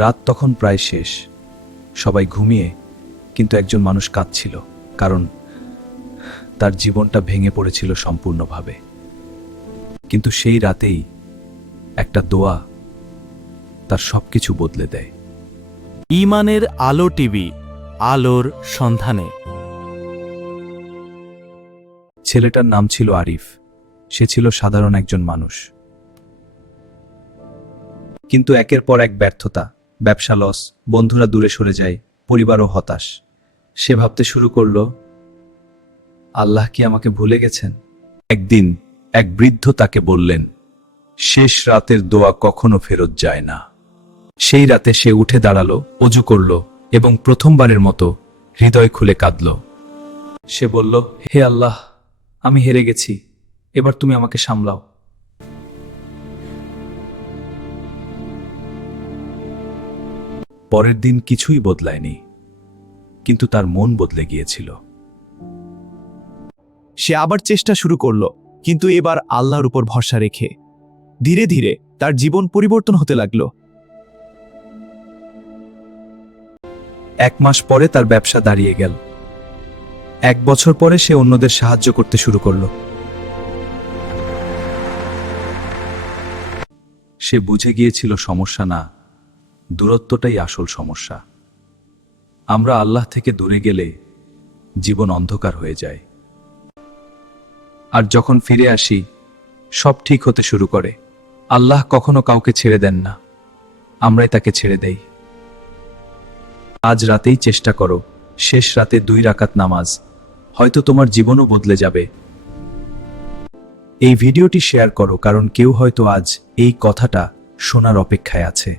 রাত তখন প্রায় শেষ, সবাই ঘুমিয়ে, কিন্তু একজন মানুষ কাঁদছিল, কারণ তার জীবনটা ভেঙে পড়েছিল সম্পূর্ণভাবে। কিন্তু সেই রাতেই একটা দোয়া তার সবকিছু বদলে দেয়। ঈমানের আলো টিভি, আলোর সন্ধানে। ছেলেটার নাম ছিল আরিফ। সে ছিল সাধারণ একজন মানুষ, কিন্তু একের পর এক ব্যর্থতা, ব্যবসা লস, বন্ধুরা দূরে সরে যায়, পরিবারও হতাশ। সে ভাবতে শুরু করলো, আল্লাহ কি আমাকে ভুলে গেছেন? একদিন এক বৃদ্ধ তাকে বললেন, শেষ রাতের দোয়া কখনো ফেরত যায় না। সেই রাতে সে উঠে দাঁড়ালো, অজু করল এবং প্রথমবারের মতো হৃদয় খুলে কাঁদল। সে বলল, হে আল্লাহ, আমি হেরে গেছি, এবার তুমি আমাকে সামলাও। পরের দিন কিছুই বদলায়নি, কিন্তু তার মন বদলে গিয়েছিল। সে আবার চেষ্টা শুরু করল, কিন্তু এবার আল্লাহর উপর ভরসা রেখে। ধীরে ধীরে তার জীবন পরিবর্তন হতে লাগলো। 1 মাস পরে তার ব্যবসা দাঁড়িয়ে গেল। 1 বছর পরে সে অন্যদের সাহায্য করতে শুরু করল। সে বুঝে গিয়েছিল সমস্যা না, দূরত্বটাই আসল সমস্যা। আমরা আল্লাহ থেকে দূরে গেলে জীবন অন্ধকার হয়ে যায়, আর যখন ফিরে আসি সব ঠিক হতে শুরু করে। আল্লাহ কখনো কাউকে ছেড়ে দেন না, আমরাই তাকে ছেড়ে দেই। আজ রাতেই চেষ্টা করো, শেষ রাতে 2 রাকাত নামাজ, হয়তো তোমার জীবনও বদলে যাবে। এই ভিডিওটি শেয়ার করো, কারণ কেউ হয়তো আজ এই কথাটা শোনার অপেক্ষায় আছে।